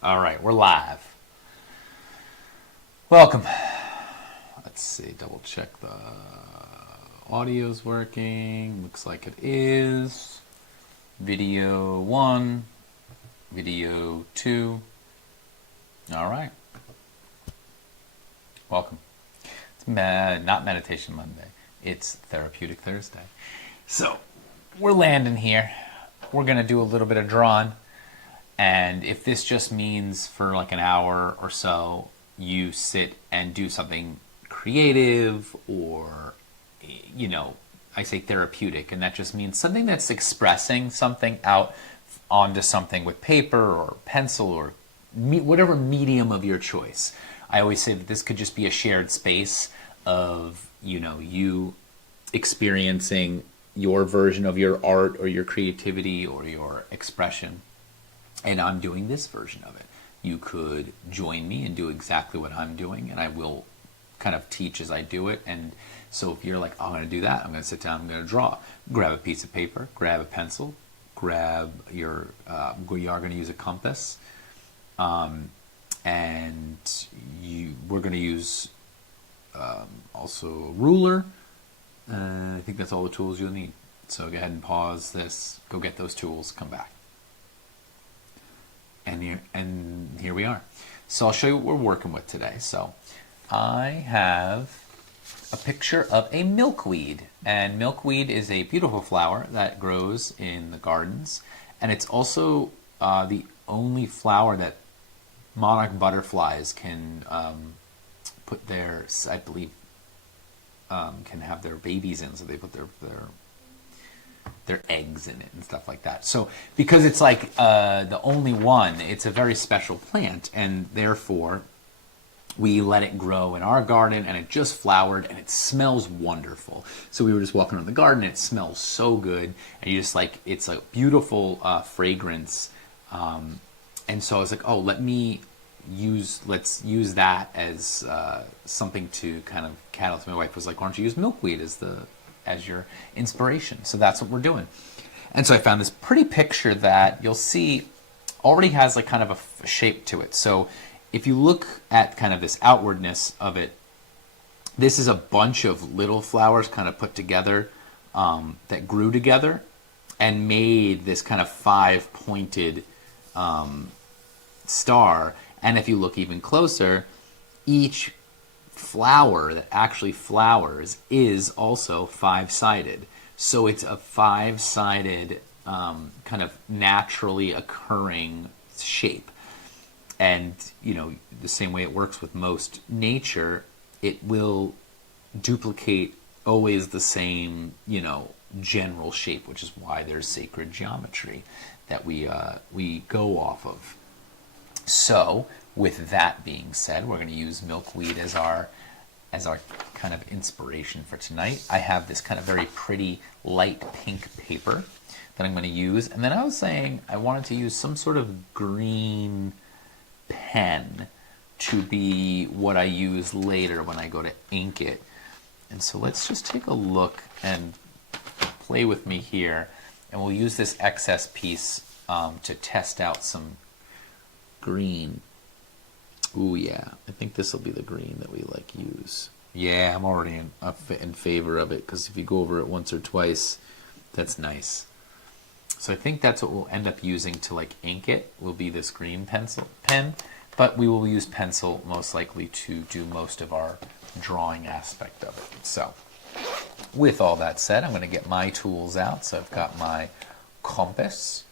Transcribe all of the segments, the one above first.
All right, we're live. Welcome. Let's see, double check the audio's working. Looks like it is. Video 1, video 2. All right. Welcome. It's not Meditation Monday. It's Therapeutic Thursday. So, we're landing here. We're going to do a little bit of drawing. And if this just means for like an hour or so, you sit and do something creative or, I say therapeutic, and that just means something that's expressing something out onto something with paper or pencil or whatever medium of your choice. I always say that this could just be a shared space of, you experiencing your version of your art or your creativity or your expression. And I'm doing this version of it. You could join me and do exactly what I'm doing, and I will kind of teach as I do it. And so if you're like, oh, I'm going to do that, I'm going to sit down, I'm going to draw. Grab a piece of paper, grab a pencil, grab your, we are going to use a compass, and we're going to use also a ruler. I think that's all the tools you'll need. So go ahead and pause this, go get those tools, come back. And here we are. So I'll show you what we're working with today. So I have a picture of a milkweed. And milkweed is a beautiful flower that grows in the gardens. And it's also the only flower that monarch butterflies can put their, I believe, can have their babies in. So they put their eggs in it and stuff like that. So because it's like the only one, it's a very special plant, and therefore we let it grow in our garden, and it just flowered, and it smells wonderful. So we were just walking around the garden, and it smells so good, and you just like, it's a beautiful fragrance. And so I was like, oh, let's use that as something to kind of catalyze. My wife was like, why don't you use milkweed as your inspiration? So that's what we're doing. And so I found this pretty picture that you'll see already has like kind of a shape to it. So if you look at kind of this outwardness of it, this is a bunch of little flowers kind of put together that grew together and made this kind of 5-pointed star. And if you look even closer, each flower that actually flowers is also 5-sided. So it's a 5-sided kind of naturally occurring shape. And, the same way it works with most nature, it will duplicate always the same, general shape, which is why there's sacred geometry that we go off of. So, with that being said, we're going to use milkweed as our kind of inspiration for tonight. I have this kind of very pretty light pink paper that I'm going to use. And then I was saying I wanted to use some sort of green pen to be what I use later when I go to ink it. And so let's just take a look and play with me here. And we'll use this excess piece to test out some green. Ooh, yeah. I think this will be the green that we use. Yeah, I'm already in favor of it, because if you go over it once or twice, that's nice. So I think that's what we'll end up using to ink it, will be this green pen. But we will use pencil most likely to do most of our drawing aspect of it. So with all that said, I'm going to get my tools out. So I've got my compass.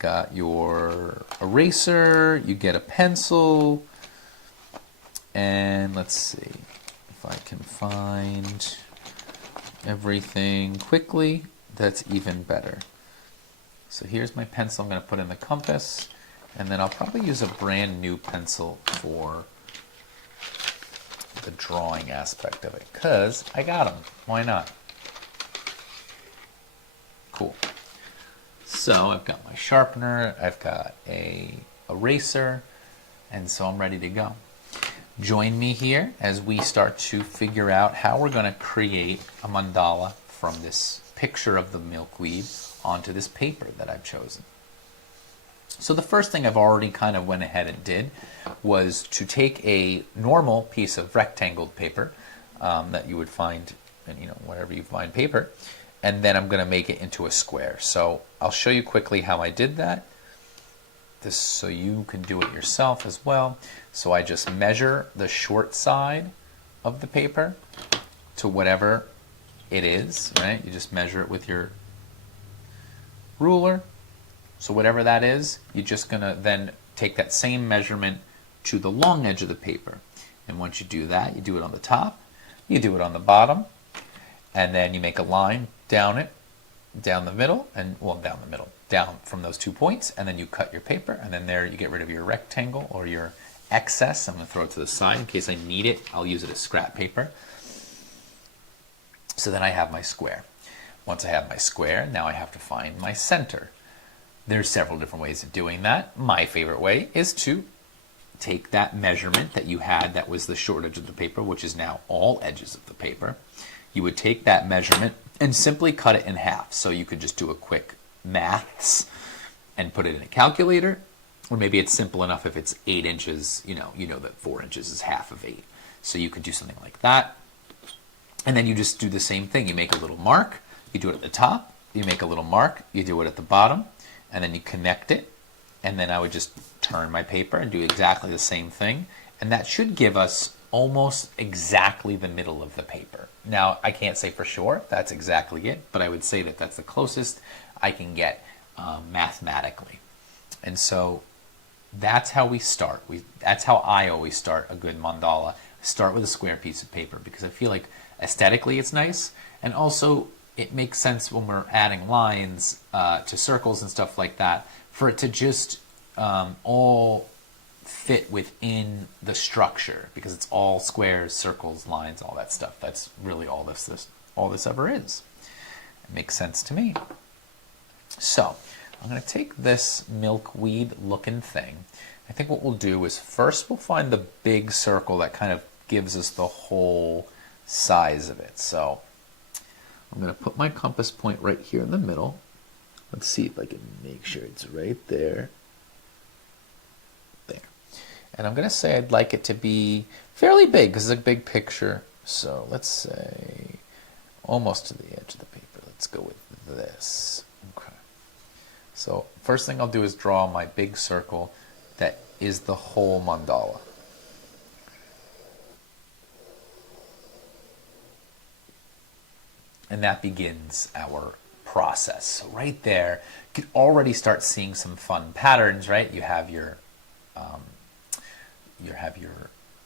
Got your eraser, you get a pencil, and let's see if I can find everything quickly. That's even better. So here's my pencil I'm going to put in the compass, and then I'll probably use a brand new pencil for the drawing aspect of it, because I got them. Why not? Cool. So I've got my sharpener, I've got a eraser, and so I'm ready to go. Join me here as we start to figure out how we're going to create a mandala from this picture of the milkweed onto this paper that I've chosen. So the first thing I've already kind of went ahead and did was to take a normal piece of rectangle paper that you would find in, wherever you find paper, and then I'm going to make it into a square. So I'll show you quickly how I did that, this so you can do it yourself as well. So I just measure the short side of the paper to whatever it is, right? You just measure it with your ruler. So whatever that is, you're just going to then take that same measurement to the long edge of the paper. And once you do that, you do it on the top, you do it on the bottom, and then you make a line down it, down the middle, and well, down the middle, down from those 2 points, and then you cut your paper, and then there you get rid of your rectangle or your excess. I'm going to throw it to the side in case I need it. I'll use it as scrap paper. So then I have my square. Once I have my square, now I have to find my center. There's several different ways of doing that. My favorite way is to take that measurement that you had that was the short edge of the paper, which is now all edges of the paper. You would take that measurement and simply cut it in half. So you could just do a quick maths and put it in a calculator, or maybe it's simple enough if it's 8 inches, you know that 4 inches is half of 8. So you could do something like that. And then you just do the same thing. You make a little mark, you do it at the top, you make a little mark, you do it at the bottom, and then you connect it. And then I would just turn my paper and do exactly the same thing. And that should give us almost exactly the middle of the paper. Now, I can't say for sure that's exactly it, but I would say that that's the closest I can get mathematically. And so that's how we start. That's how I always start a good mandala. Start with a square piece of paper because I feel like aesthetically it's nice, and also it makes sense when we're adding lines to circles and stuff like that for it to just all fit within the structure, because it's all squares, circles, lines, all that stuff. That's really all this ever is. It makes sense to me. So I'm going to take this milkweed looking thing. I think what we'll do is first we'll find the big circle that kind of gives us the whole size of it. So I'm going to put my compass point right here in the middle. Let's see if I can make sure it's right there. There. And I'm going to say I'd like it to be fairly big because it's a big picture. So let's say almost to the edge of the paper. Let's go with this. Okay. So first thing I'll do is draw my big circle that is the whole mandala. And that begins our process. So right there, you can already start seeing some fun patterns, right? You have your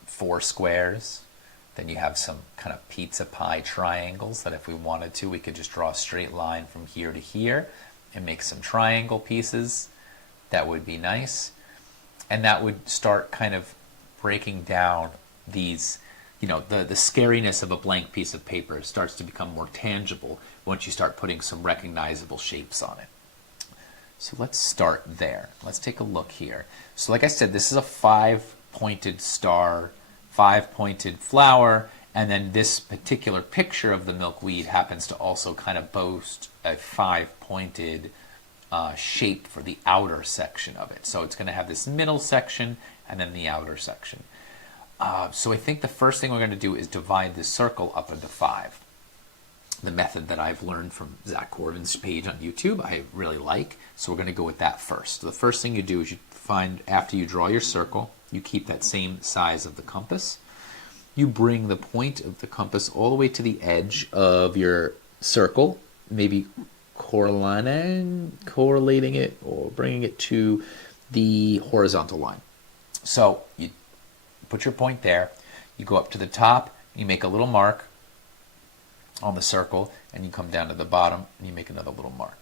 4 squares. Then you have some kind of pizza pie triangles that if we wanted to, we could just draw a straight line from here to here and make some triangle pieces. That would be nice. And that would start kind of breaking down these, the scariness of a blank piece of paper starts to become more tangible once you start putting some recognizable shapes on it. So let's start there. Let's take a look here. So like I said, this is a 5-pointed star, 5-pointed flower, and then this particular picture of the milkweed happens to also kind of boast a 5-pointed shape for the outer section of it. So it's going to have this middle section and then the outer section. So I think the first thing we're going to do is divide this circle up into 5. The method that I've learned from Zach Corvin's page on YouTube, I really like. So we're going to go with that first. So the first thing you do is you find, after you draw your circle, you keep that same size of the compass. You bring the point of the compass all the way to the edge of your circle, maybe correlating it or bringing it to the horizontal line. So you put your point there, you go up to the top, you make a little mark on the circle, and you come down to the bottom and you make another little mark.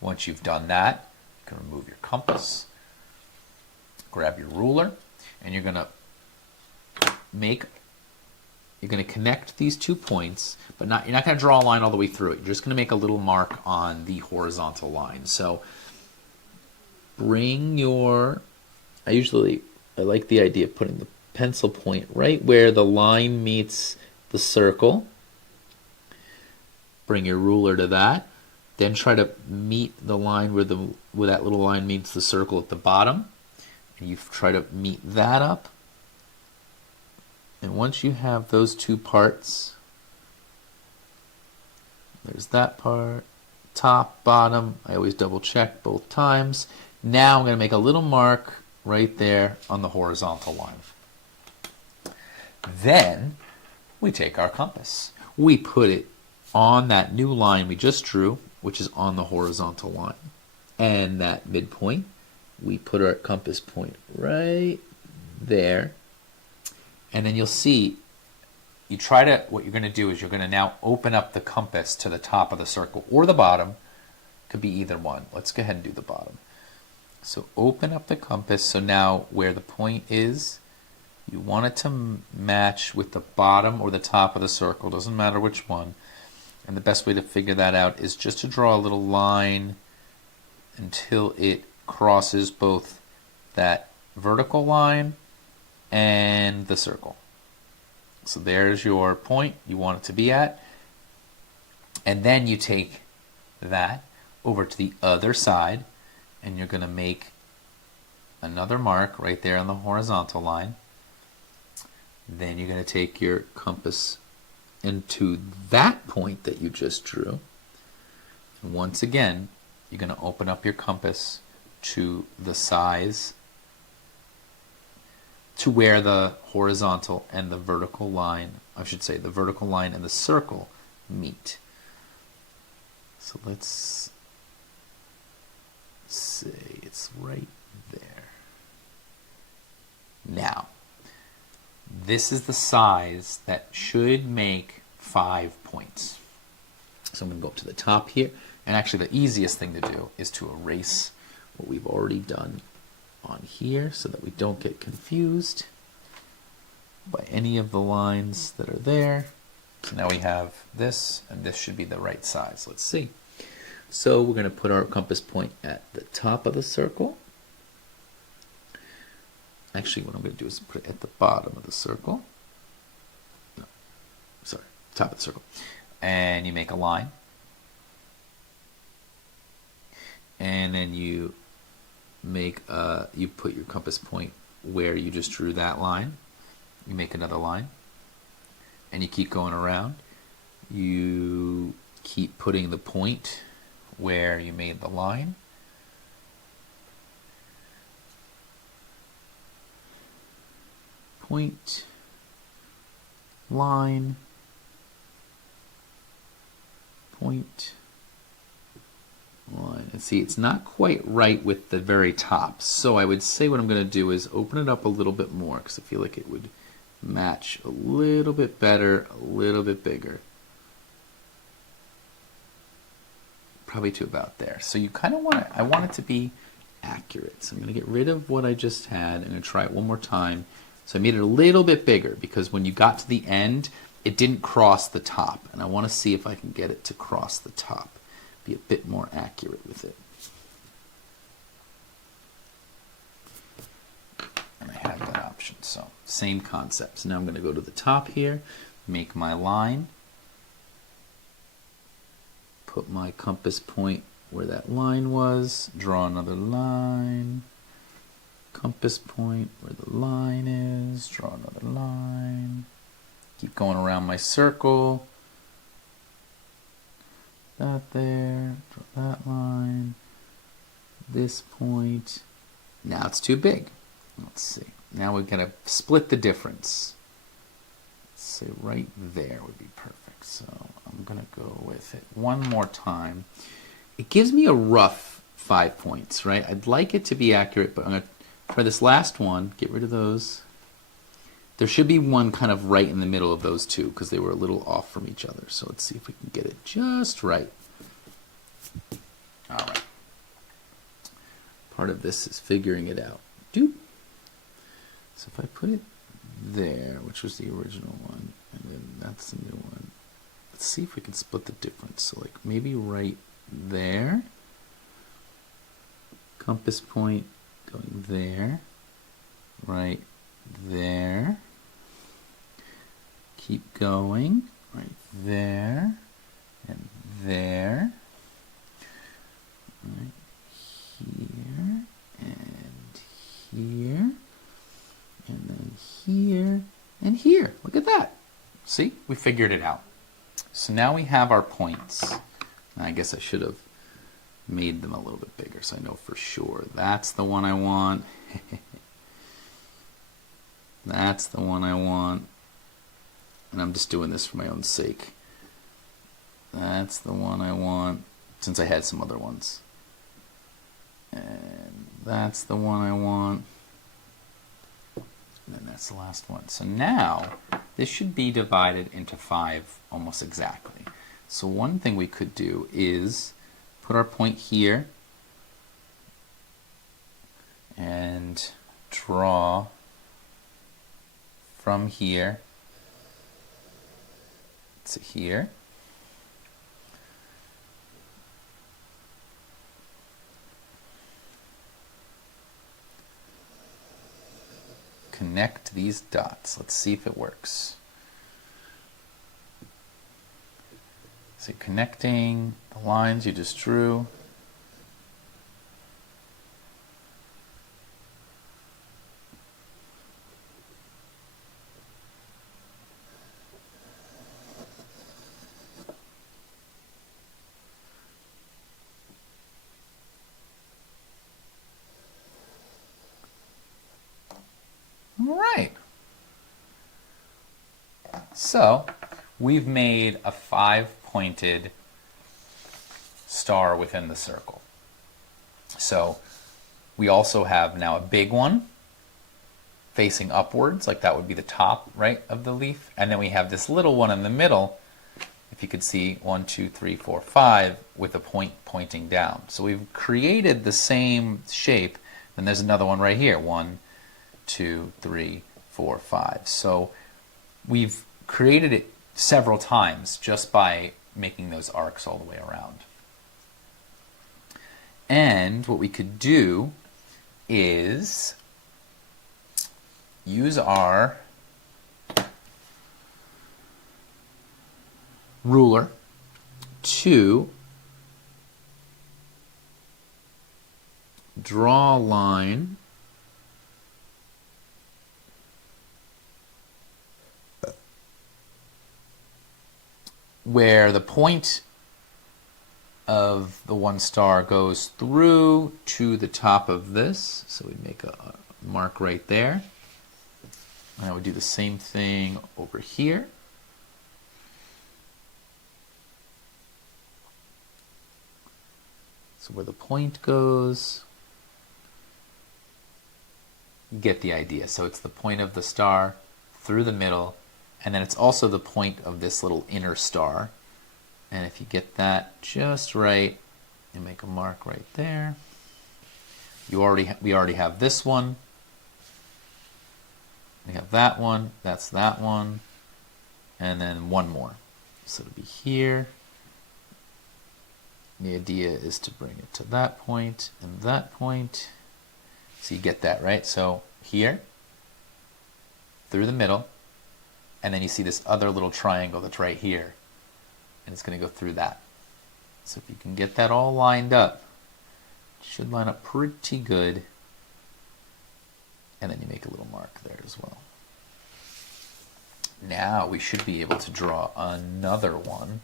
Once you've done that, you can remove your compass, grab your ruler, and you're going to connect these 2 points, but you're not going to draw a line all the way through it. You're just going to make a little mark on the horizontal line. So I like the idea of putting the pencil point right where the line meets the circle. Bring your ruler to that. Then try to meet the line where that little line meets the circle at the bottom. And you try to meet that up. And once you have those two parts, there's that part, top, bottom. I always double check both times. Now I'm going to make a little mark right there on the horizontal line. Then we take our compass. We put it on that new line we just drew, which is on the horizontal line. And that midpoint, we put our compass point right there. And then you'll see, what you're going to do is you're going to now open up the compass to the top of the circle or the bottom. Could be either one. Let's go ahead and do the bottom. So open up the compass. So now where the point is, you want it to match with the bottom or the top of the circle. Doesn't matter which one. And the best way to figure that out is just to draw a little line until it crosses both that vertical line and the circle. So there's your point you want it to be at. And then you take that over to the other side and you're going to make another mark right there on the horizontal line. Then you're going to take your compass into that point that you just drew. And once again, you're going to open up your compass to the size, to where the horizontal and the vertical line, I should say the vertical line and the circle meet. So let's say it's right there. Now, this is the size that should make 5 points. So I'm going to go up to the top here. And actually the easiest thing to do is to erase what we've already done on here so that we don't get confused by any of the lines that are there. So now we have this, and this should be the right size. Let's see. So we're going to put our compass point at the top of the circle. Actually, what I'm going to do is put it at the bottom of the circle. No, sorry, top of the circle. And you make a line. And then you make you put your compass point where you just drew that line. You make another line. And you keep going around. You keep putting the point where you made the line. Point, line, point, line. And see, it's not quite right with the very top. So I would say what I'm going to do is open it up a little bit more because I feel like it would match a little bit better, a little bit bigger. Probably to about there. So you kind of want it, I want it to be accurate. So I'm going to get rid of what I just had. I'm going to try it one more time. So I made it a little bit bigger because when you got to the end, it didn't cross the top. And I want to see if I can get it to cross the top. Be a bit more accurate with it. And I have that option. So same concept. So now I'm going to go to the top here, make my line, put my compass point where that line was, draw another line, compass point where the line is, draw another line, keep going around my circle, that there, draw that line, this point. Now it's too big. Let's see. Now we're going to split the difference. Let's say right there would be perfect. So I'm going to go with it one more time. It gives me a rough 5 points, right? I'd like it to be accurate, but I'm going to, for this last one, get rid of those. There should be one kind of right in the middle of those two because they were a little off from each other. So let's see if we can get it just right. All right. Part of this is figuring it out. Doop. So if I put it there, which was the original one, and then that's the new one. Let's see if we can split the difference. So like maybe right there. Compass point going there. Right there. Keep going. Right there. And there. See, we figured it out. So now we have our points. I guess I should have made them a little bit bigger so I know for sure. That's the one I want. That's the one I want. And I'm just doing this for my own sake. That's the one I want, since I had some other ones. And that's the one I want. And then that's the last one. So now, this should be divided into 5 almost exactly. So one thing we could do is put our point here and draw from here to here. Connect these dots. Let's see if it works. So connecting the lines you just drew. All right. So we've made a 5-pointed star within the circle. So we also have now a big one facing upwards, like that would be the top, right, of the leaf. And then we have this little one in the middle, if you could see 1, 2, 3, 4, 5, with a point pointing down. So we've created the same shape. Then there's another one right here, 1, 2, 3, 4, 5. So we've created it several times just by making those arcs all the way around. And what we could do is use our ruler to draw a line where the point of the one star goes through to the top of this. So we make a mark right there. And I would do the same thing over here. So where the point goes, you get the idea. So it's the point of the star through the middle, and then it's also the point of this little inner star. And if you get that just right, you make a mark right there. We already have this one. We have that one. That's that one. And then one more. So it'll be here. The idea is to bring it to that point and that point. So you get that, right? So here, through the middle, and then you see this other little triangle that's right here, and it's going to go through that. So if you can get that all lined up, it should line up pretty good, and then you make a little mark there as well. Now we should be able to draw another one,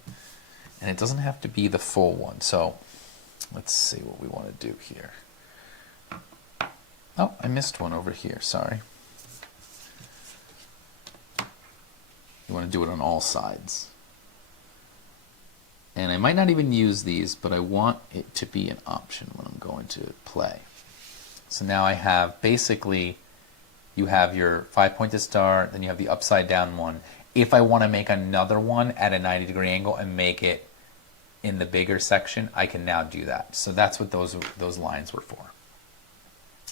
and it doesn't have to be the full one. So let's see what we want to do here. Oh, I missed one over here, sorry. You want to do it on all sides. And I might not even use these, but I want it to be an option when I'm going to play. So now I have basically, you have your 5-pointed star, then you have the upside down one. If I want to make another one at a 90-degree angle and make it in the bigger section, I can now do that. So that's what those lines were for.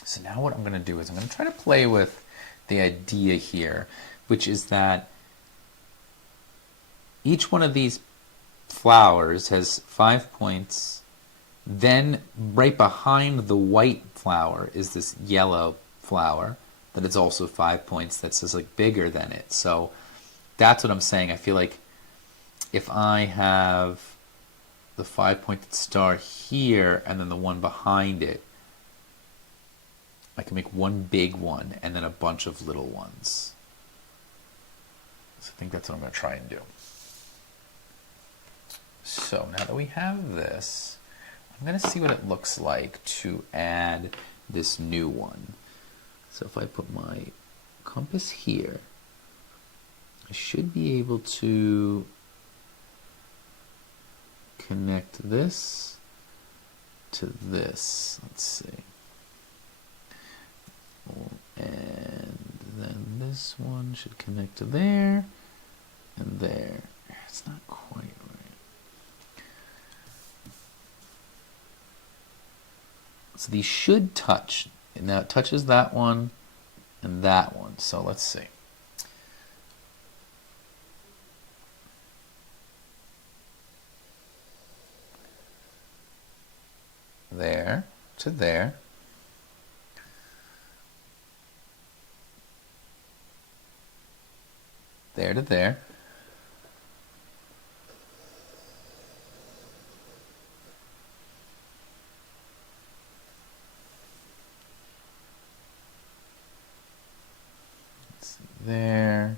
So now what I'm going to do is I'm going to try to play with the idea here, which is that each one of these flowers has 5 points. Then right behind the white flower is this yellow flower that is also 5 points that says like bigger than it. So that's what I'm saying. I feel like if I have the 5-pointed star here and then the one behind it, I can make one big one and then a bunch of little ones. So I think that's what I'm going to try and do. So now that we have this, I'm going to see what it looks like to add this new one. So if I put my compass here, I should be able to connect this to this. Let's see. And then this one should connect to there and there. It's not quite right. So these should touch. Now it touches that one and that one. So let's see. There to there. There to there. Let's see, there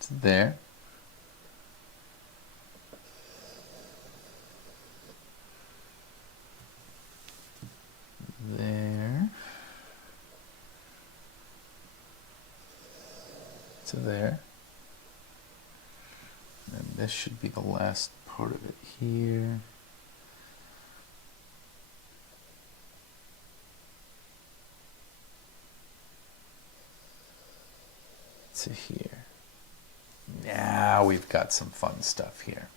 to there. There to there. And this should be the last part of it here. To here. Now we've got some fun stuff here.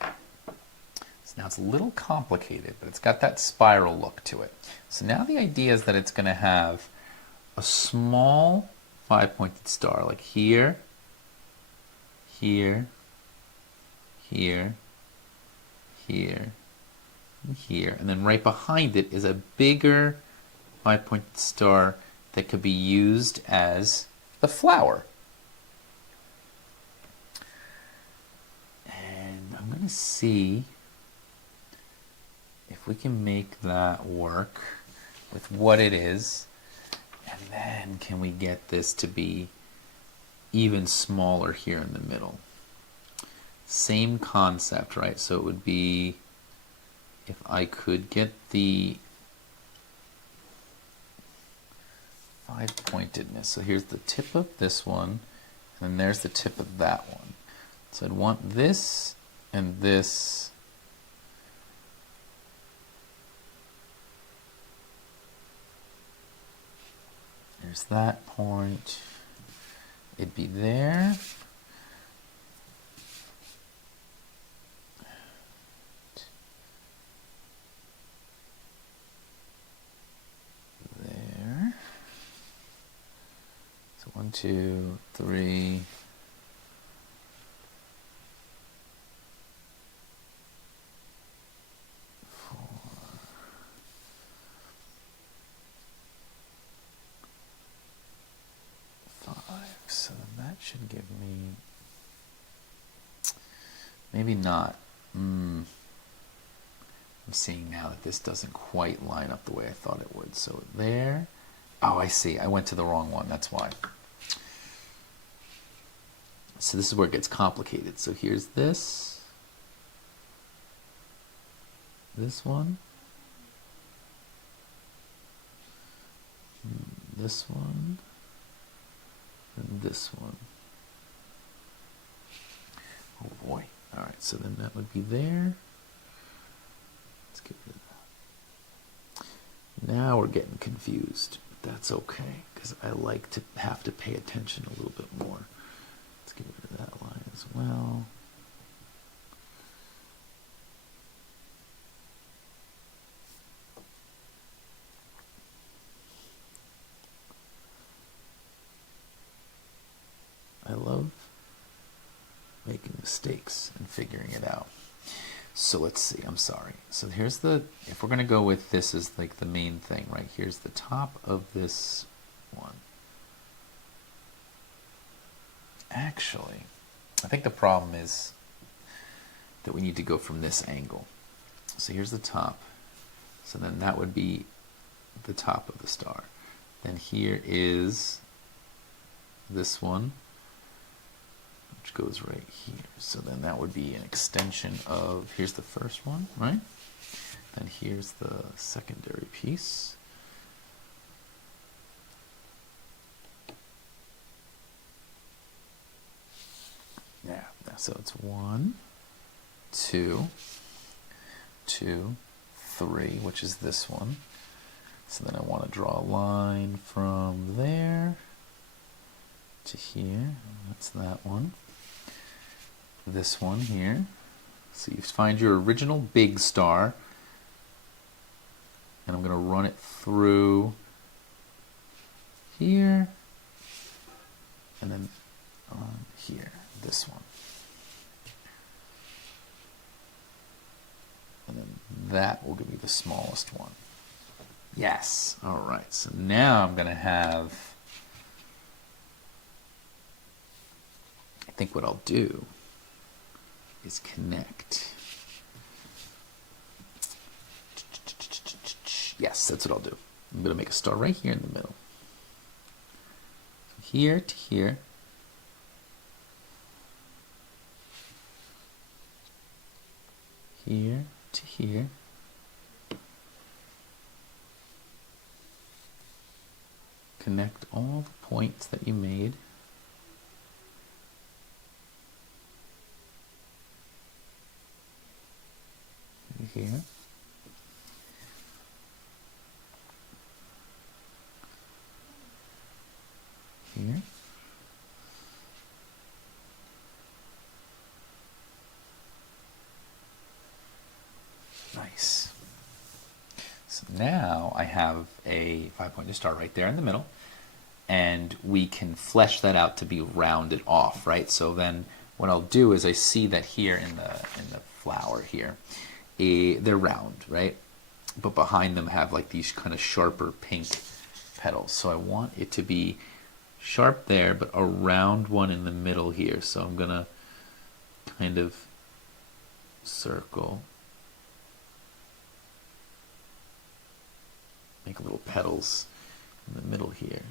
So now it's a little complicated, but it's got that spiral look to it. So now the idea is that it's going to have a small five-pointed star, like here, here, here, here, and here. And then right behind it is a bigger five-pointed star that could be used as the flower. And I'm going to see if we can make that work with what it is. And then can we get this to be even smaller here in the middle? Same concept, right? So it would be, if I could get the five-pointedness. So here's the tip of this one, and then there's the tip of that one. So I'd want this and this there's that point. It'd be there. There. So 1, 2, 3. 4. 5. So then that should give me, maybe not. I'm seeing now that this doesn't quite line up the way I thought it would. So there. Oh, I see. I went to the wrong one. That's why. So this is where it gets complicated. So here's this. This one. This one. And this one. Oh boy. Alright, so then that would be there. Let's get rid of that. Now we're getting confused. But that's okay, because I like to have to pay attention a little bit more. Let's get rid of that line as well. I love making mistakes and figuring it out. So let's see, I'm sorry. So here's the, if we're going to go with this as like the main thing, right? Here's the top of this one. Actually, I think the problem is that we need to go from this angle. So here's the top. So then that would be the top of the star. Then here is this one. which goes right here. So then that would be an extension of, here's the first one, right? And here's the secondary piece. Yeah, so it's 1, 2, 2, 3, which is this one. So then I want to draw a line from there to here. That's that one. This one here. So you find your original big star, and I'm going to run it through here, and then on here, this one. And then that will give me the smallest one. Yes. All right. So now I'm going to have, I think what I'll do is connect. Yes, that's what I'll do. I'm going to make a star right here in the middle. So here to here. Here to here. Connect all the points that you made. Here. Here. Nice. So now I have a 5-pointed star right there in the middle, and we can flesh that out to be rounded off, right? So then what I'll do is I see that here in the flower here, they're round, right? But behind them have like these kind of sharper pink petals. So I want it to be sharp there, but a round one in the middle here. So I'm gonna kind of circle, make little petals in the middle here.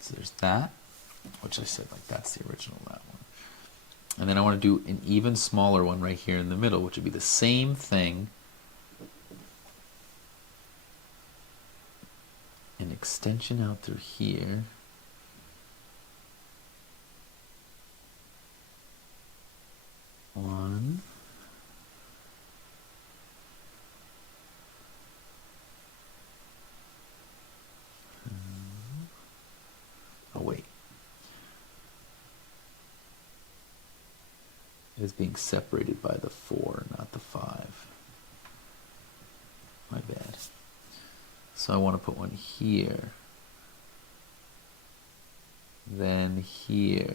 So there's that, which I said like that's the original, that one. And then I want to do an even smaller one right here in the middle, which would be the same thing. An extension out through here. One. Oh, wait. It is being separated by the 4, not the 5. My bad. So I want to put one here. Then here.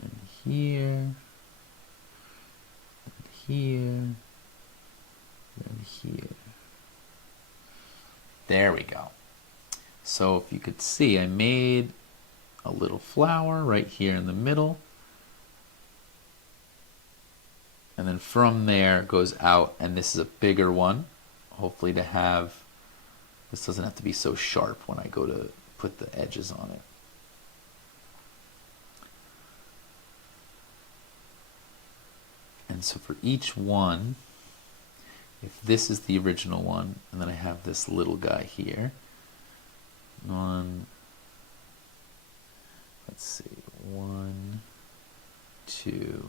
And here. And here. And here. There we go. So if you could see, I made a little flower right here in the middle. And then from there it goes out, and this is a bigger one, hopefully to have, this doesn't have to be so sharp when I go to put the edges on it. And so for each one, if this is the original one, and then I have this little guy here, one, let's see, 1, 2,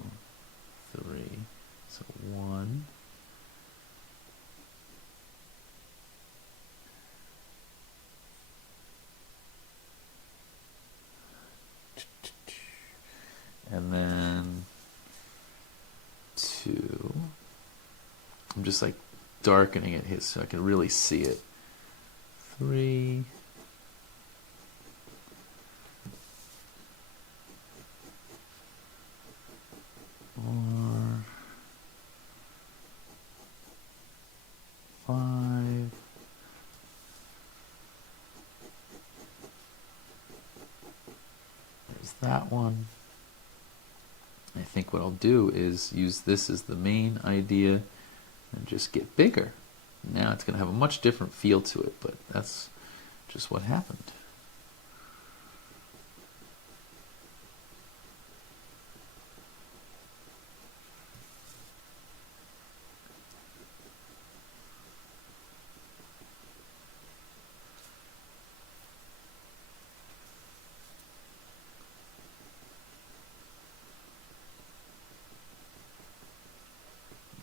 3, so 1, and then 2. I'm just like darkening it here so I can really see it. 3. that one. I think what I'll do is use this as the main idea and just get bigger. Now it's going to have a much different feel to it, but that's just what happened.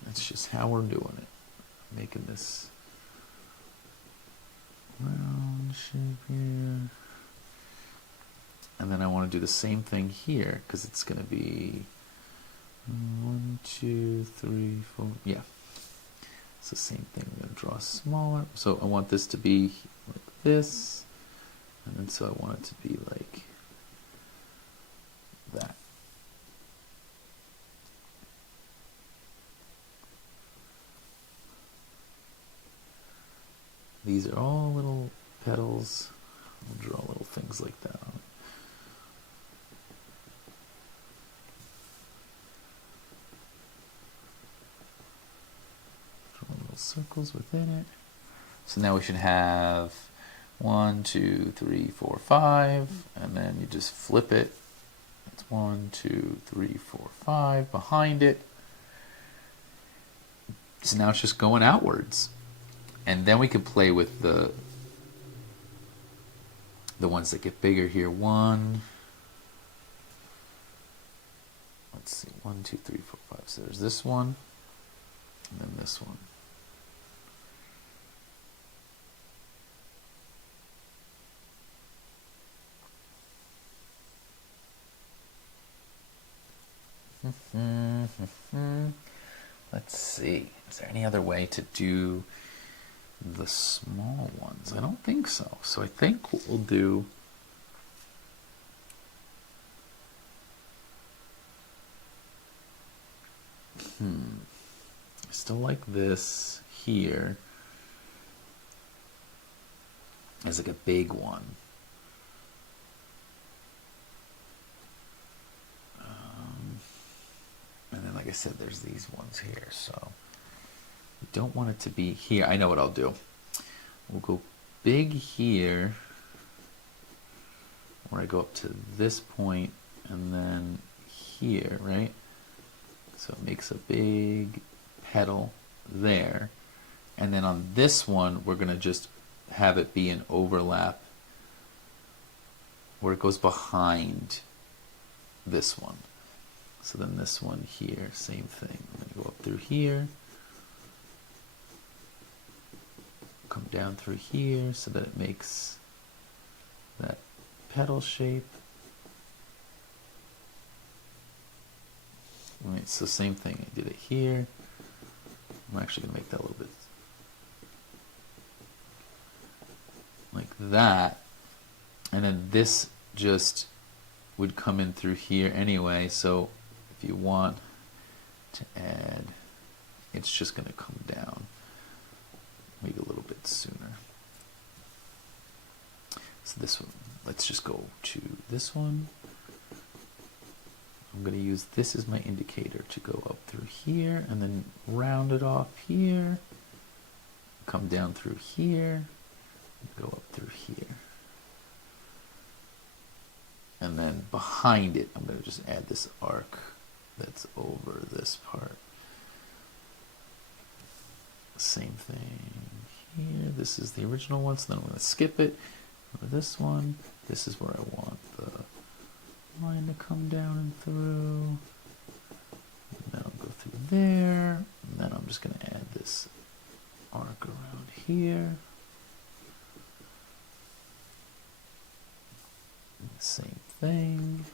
That's just how we're doing it. Making this round shape here. And then I want to do the same thing here, because it's going to be 1, 2, 3, 4. Yeah. It's the same thing. I'm going to draw smaller. So I want this to be like this. And then so I want it to be like that. These are all little petals. I'll draw little things like that on it. Draw little circles within it. So now we should have 1, 2, 3, 4, 5, and then you just flip it. It's 1, 2, 3, 4, 5 behind it. So now it's just going outwards. And then we can play with the ones that get bigger here. 1, let's see, 1, 2, 3, 4, 5. So there's this one, and then this one. Let's see, is there any other way to do the small ones? I don't think so. So I think what we'll do, I still like this here as like a big one. And then, like I said, there's these ones here. So we don't want it to be here. I know what I'll do. We'll go big here, where I go up to this point, and then here, right? So it makes a big petal there. And then on this one, we're going to just have it be an overlap where it goes behind this one. So then this one here, same thing. I'm going to go up through here, come down through here so that it makes that petal shape. Right, so same thing. I did it here. I'm actually going to make that a little bit like that. And then this just would come in through here anyway. So if you want to add, it's just going to come down maybe a little bit sooner. So this one, let's just go to this one. I'm going to use this as my indicator to go up through here and then round it off here, come down through here, go up through here. And then behind it, I'm going to just add this arc that's over this part. Same thing here. This is the original one, so then I'm going to skip it. Go to this one. This is where I want the line to come down and through. And then I'll go through there. And then I'm just going to add this arc around here. Same thing.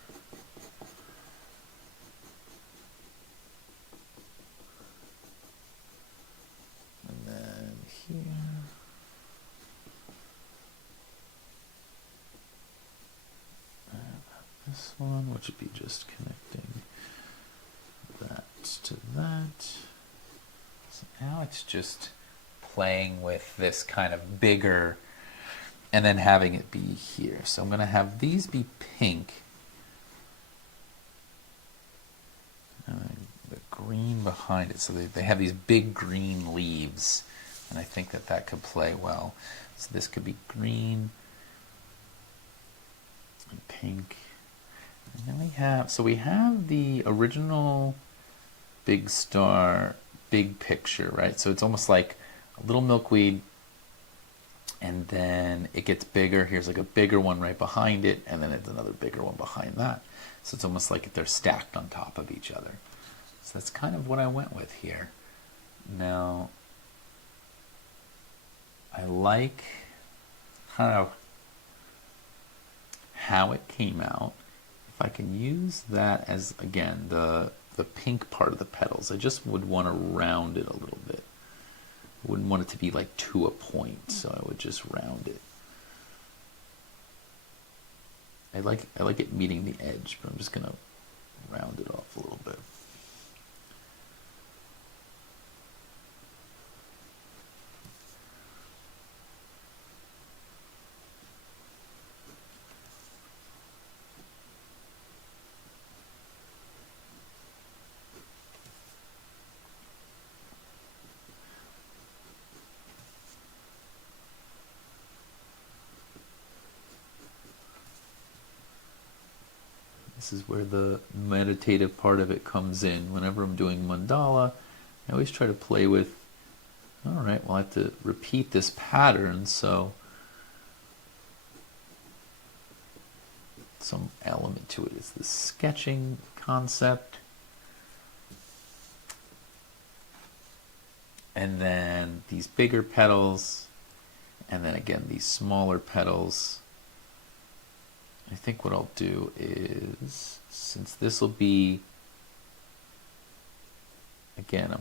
And then here. This one, which would be just connecting that to that. So now it's just playing with this kind of bigger and then having it be here. So I'm going to have these be pink the green behind it. So they have these big green leaves, and I think that could play well. So this could be green and pink. And then we have the original big star, big picture, right? So it's almost like a little milkweed, and then it gets bigger. Here's like a bigger one right behind it, and then it's another bigger one behind that. So it's almost like they're stacked on top of each other. So that's kind of what I went with here. Now, I like how it came out. If I can use that as, again, the pink part of the petals, I just would want to round it a little bit. I wouldn't want it to be like to a point, so I would just round it. I like it meeting the edge, but I'm just gonna round it off a little bit. This is where the meditative part of it comes in. Whenever I'm doing mandala, I always try to play with, all right, well, I have to repeat this pattern, so some element to it is the sketching concept. And then these bigger petals, and then again, these smaller petals. I think what I'll do is, since this will be, again,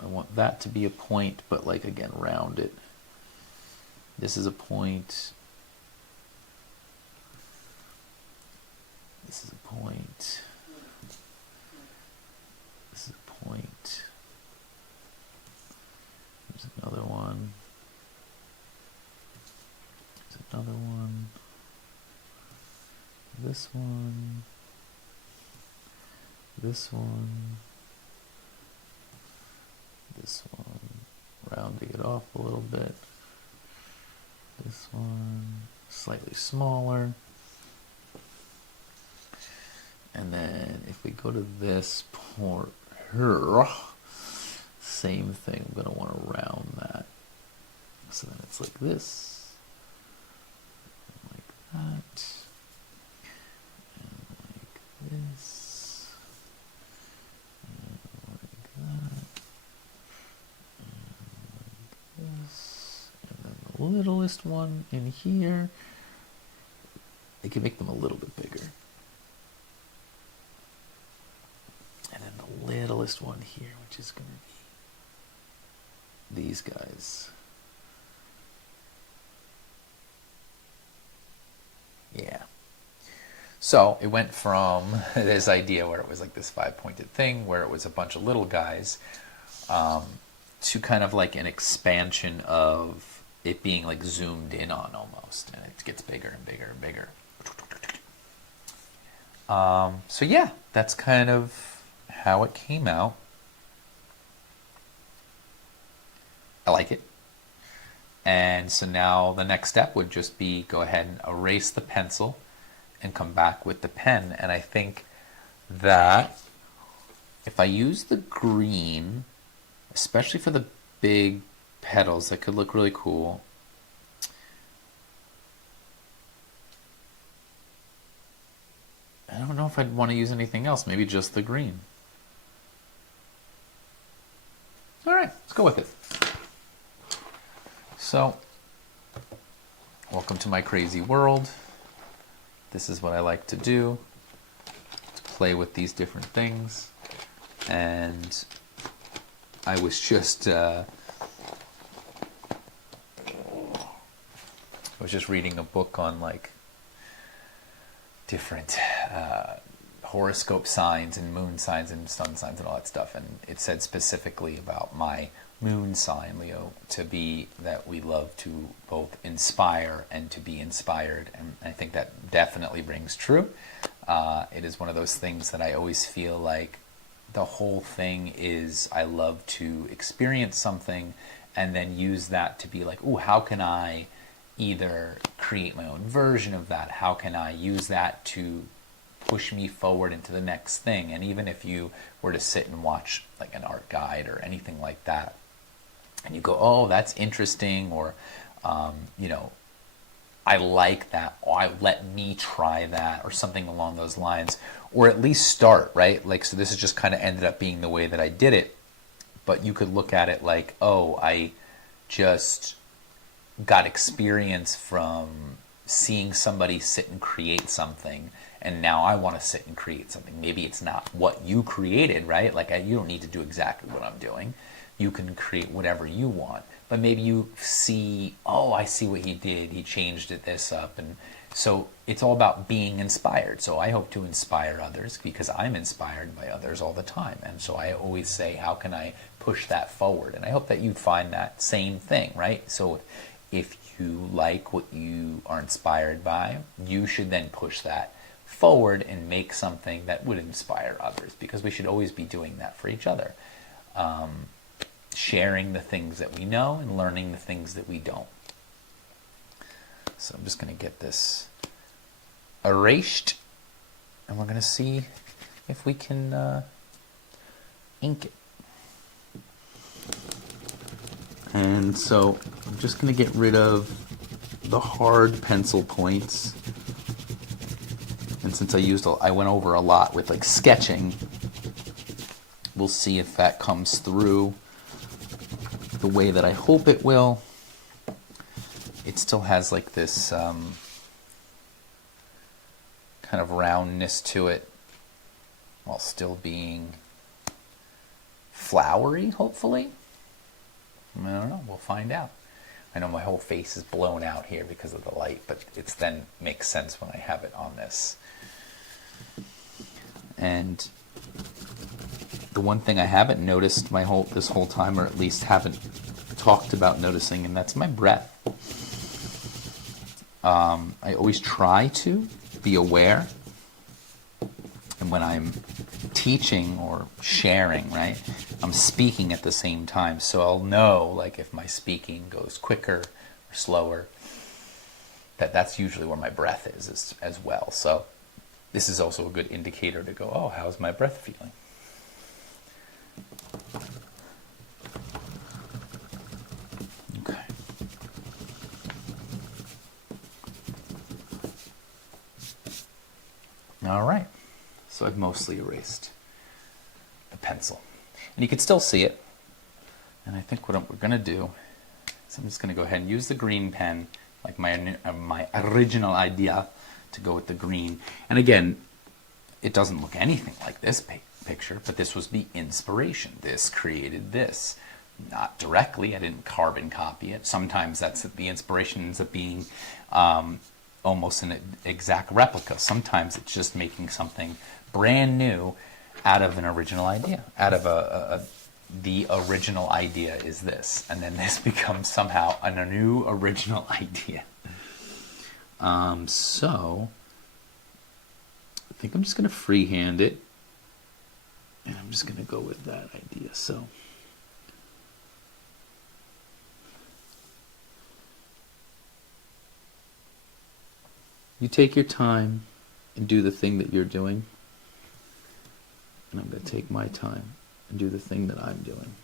I want that to be a point, but like, again, round it. This is a point. This is a point. This is a point. There's another one. There's another one. This one, this one, this one, rounding it off a little bit, this one, slightly smaller, and then if we go to this part here, same thing, I'm going to want to round that, so then it's like this, like that. This, and like that, and like this, and then the littlest one in here. I can make them a little bit bigger. And then the littlest one here, which is going to be these guys. Yeah. So it went from this idea where it was like this 5-pointed thing, where it was a bunch of little guys, to kind of like an expansion of it being like zoomed in on almost, and it gets bigger and bigger and bigger. So yeah, that's kind of how it came out. I like it. And so now the next step would just be go ahead and erase the pencil and come back with the pen. And I think that if I use the green, especially for the big petals, that could look really cool. I don't know if I'd want to use anything else, maybe just the green. All right, let's go with it. So, welcome to my crazy world. This is what I like to do, to play with these different things. And I was just reading a book on like different horoscope signs and moon signs and sun signs and all that stuff, and it said specifically about my moon sign, Leo, to be that we love to both inspire and to be inspired, and I think that definitely rings true. It is one of those things that I always feel like the whole thing is I love to experience something and then use that to be like, oh, how can I either create my own version of that? How can I use that to push me forward into the next thing? And even if you were to sit and watch like an art guide or anything like that, and you go, oh, that's interesting, or, you know, I like that, or let me try that, or something along those lines, or at least start, right? Like, so this has just kind of ended up being the way that I did it, but you could look at it like, oh, I just got experience from seeing somebody sit and create something, and now I want to sit and create something. Maybe it's not what you created, right? Like, you don't need to do exactly what I'm doing. You can create whatever you want, but maybe you see, oh, I see what he did. He changed it this up, and so it's all about being inspired. So I hope to inspire others because I'm inspired by others all the time, and so I always say, how can I push that forward? And I hope that you find that same thing, right? So if you like what you are inspired by, you should then push that forward and make something that would inspire others, because we should always be doing that for each other. Sharing the things that we know and learning the things that we don't. So I'm just going to get this erased, and we're going to see if we can ink it. And so I'm just going to get rid of the hard pencil points. And since I went over a lot with like sketching, we'll see if that comes through the way that I hope it will. It still has like this kind of roundness to it while still being flowery, hopefully. I don't know, we'll find out. I know my whole face is blown out here because of the light, but it then makes sense when I have it on this. And the one thing I haven't noticed this whole time, or at least haven't talked about noticing, and that's my breath. I always try to be aware, and when I'm teaching or sharing, right, I'm speaking at the same time, so I'll know like if my speaking goes quicker or slower, that's usually where my breath is as well. So this is also a good indicator to go, oh, how's my breath feeling? Okay. All right. So I've mostly erased the pencil. And you can still see it. And I think what we're going to do is I'm just going to go ahead and use the green pen, like my original idea, to go with the green. And again, it doesn't look anything like this picture, but this was the inspiration. This created this. Not directly, I didn't carbon copy it. Sometimes that's the inspiration ends up being almost an exact replica. Sometimes it's just making something brand new out of an original idea. Out of the original idea is this, and then this becomes somehow a new original idea. So I think I'm just going to freehand it, and I'm just going to go with that idea. So you take your time and do the thing that you're doing, and I'm going to take my time and do the thing that I'm doing.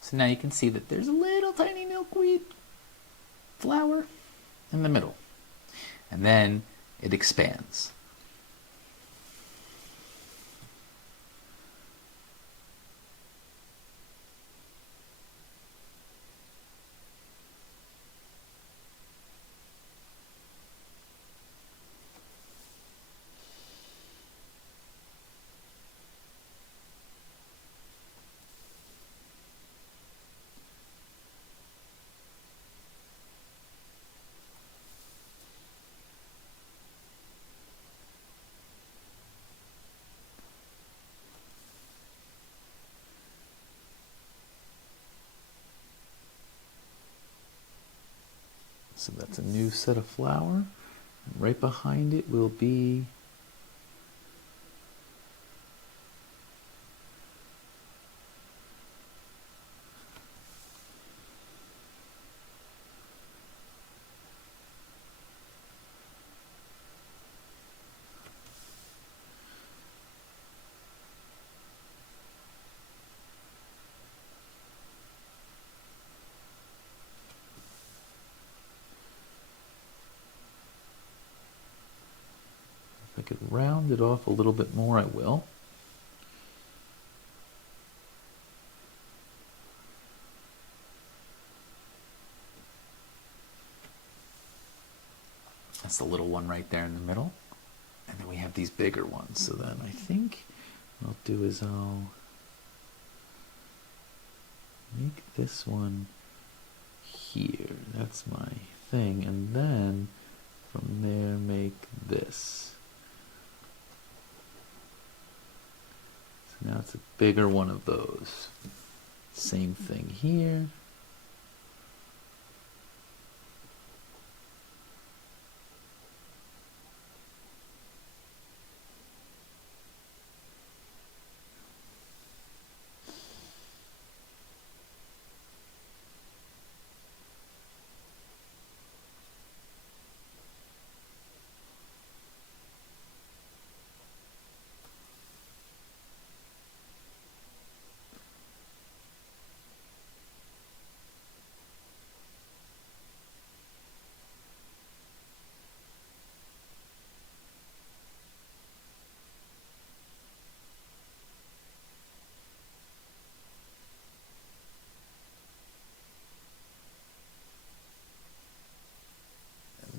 So now you can see that there's a little tiny milkweed flower in the middle. And then it expands. So that's a new set of flower. And right behind it will be if I could round it off a little bit more, I will. That's the little one right there in the middle. And then we have these bigger ones. So then I think what I'll do is I'll make this one here. That's my thing. And then from there make this. So now it's a bigger one of those. Same thing here.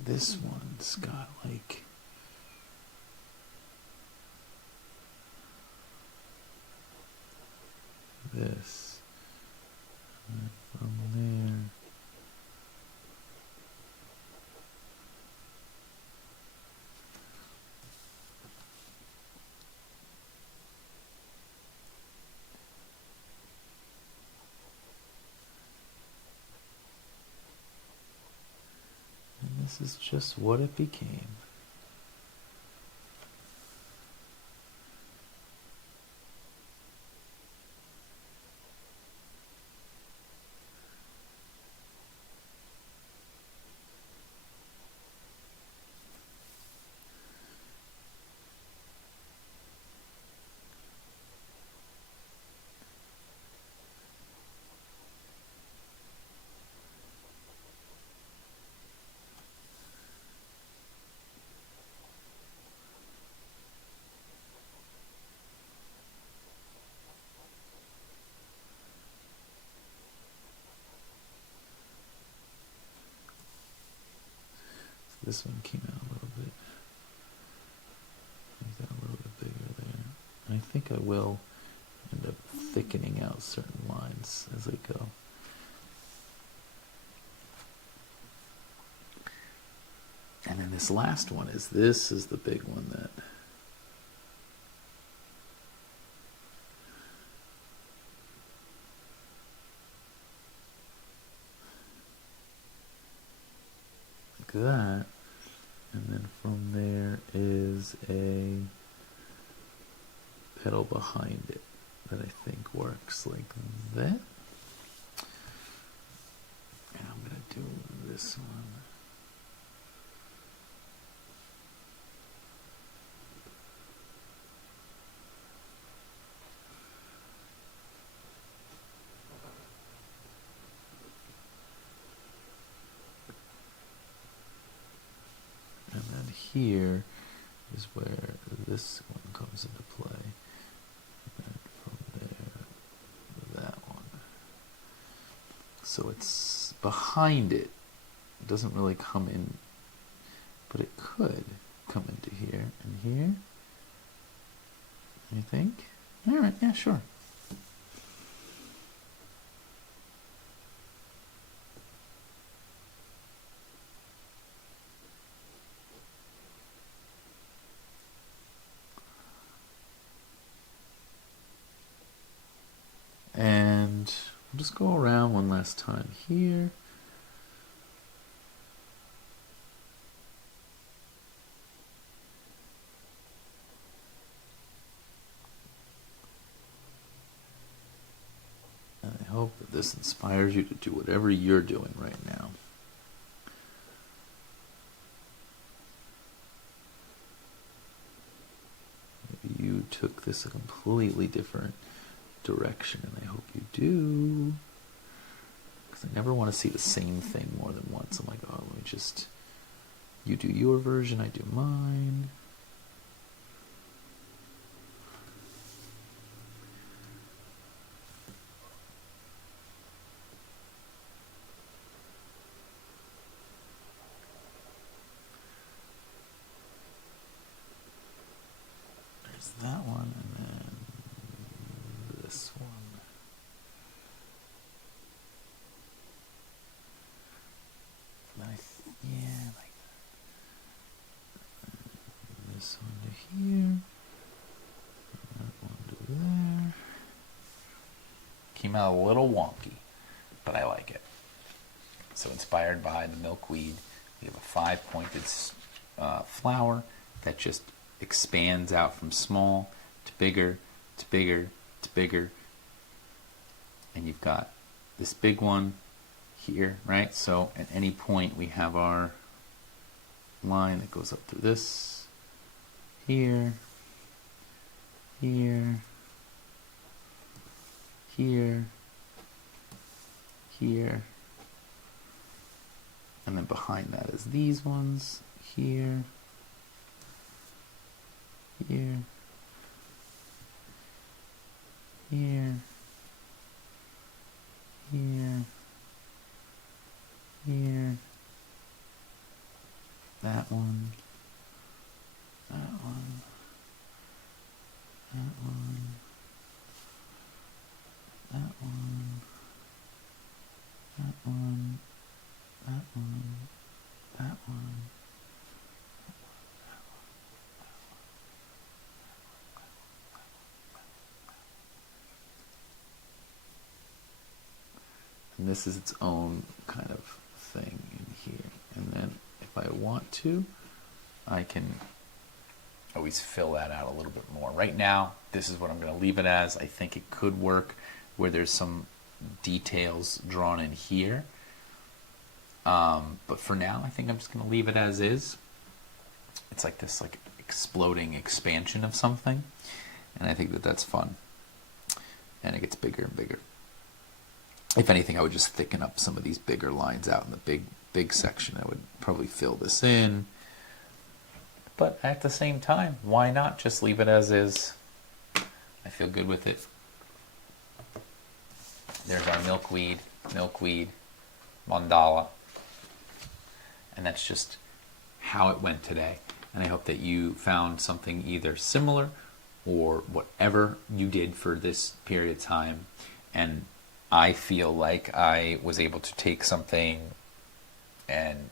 This one's got like this, and from there and this is just what it became. This one came out a little bit. Make that a little bit bigger there. And I think I will end up thickening out certain lines as I go. And then this last one is the big one that like that. And then from there is a petal behind it that I think works like that. And I'm going to do this one. And then here is where this one comes into play. And then from there, that one. So it's behind it. It doesn't really come in, but it could come into here and here. You think? All right, yeah, sure. And we'll just go around one last time here. this inspires you to do whatever you're doing right now. Maybe you took this a completely different direction, and I hope you do. Because I never want to see the same thing more than once. I'm like, oh, let me just... You do your version, I do mine. There's that one, and then this one. Yeah, like that. This one to here. That one to there. Came out a little wonky, but I like it. So inspired by the milkweed, we have a 5-pointed flower that just expands out from small to bigger, to bigger, to bigger. And you've got this big one here, right? So at any point we have our line that goes up through this, here, here, here, here, and then behind that is these ones, here, here, here, here, here, that one, that one, that one, that one, that one, that one, that one. And this is its own kind of thing in here. And then if I want to, I can always fill that out a little bit more. Right now, this is what I'm going to leave it as. I think it could work where there's some details drawn in here. But for now, I think I'm just going to leave it as is. It's like this like exploding expansion of something. And I think that that's fun. And it gets bigger and bigger. If anything, I would just thicken up some of these bigger lines out in the big section. I would probably fill this in. But at the same time, why not just leave it as is? I feel good with it. There's our milkweed, mandala. And that's just how it went today. And I hope that you found something either similar or whatever you did for this period of time. And I feel like I was able to take something and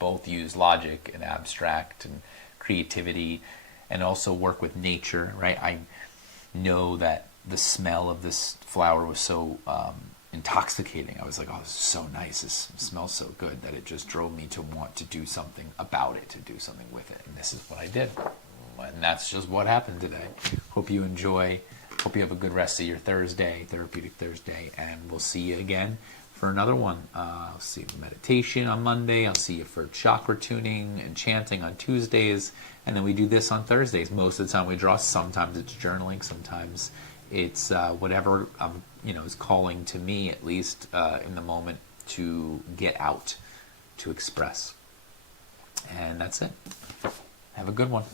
both use logic and abstract and creativity and also work with nature, right? I know that the smell of this flower was so intoxicating. I was like, oh, this is so nice. This smells so good that it just drove me to want to do something about it, to do something with it. And this is what I did. And that's just what happened today. Hope you enjoy. Hope you have a good rest of your Thursday, Therapeutic Thursday, and we'll see you again for another one. I'll see you for meditation on Monday. I'll see you for chakra tuning and chanting on Tuesdays, and then we do this on Thursdays. Most of the time we draw. Sometimes it's journaling. Sometimes it's whatever is calling to me, at least in the moment, to get out, to express. And that's it. Have a good one.